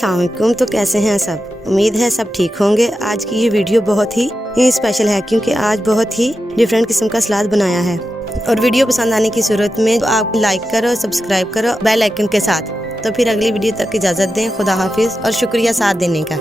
अस्सलाम वालेकुम। तो कैसे हैं सब? उम्मीद है सब ठीक होंगे। आज की ये वीडियो बहुत ही स्पेशल है क्योंकि आज बहुत ही डिफरेंट किस्म का सलाद बनाया है। और वीडियो पसंद आने की सूरत में तो आप लाइक करो, सब्सक्राइब करो बेल आइकन के साथ। तो फिर अगली वीडियो तक इजाज़त दें। खुदा हाफिज़ और शुक्रिया साथ देने का।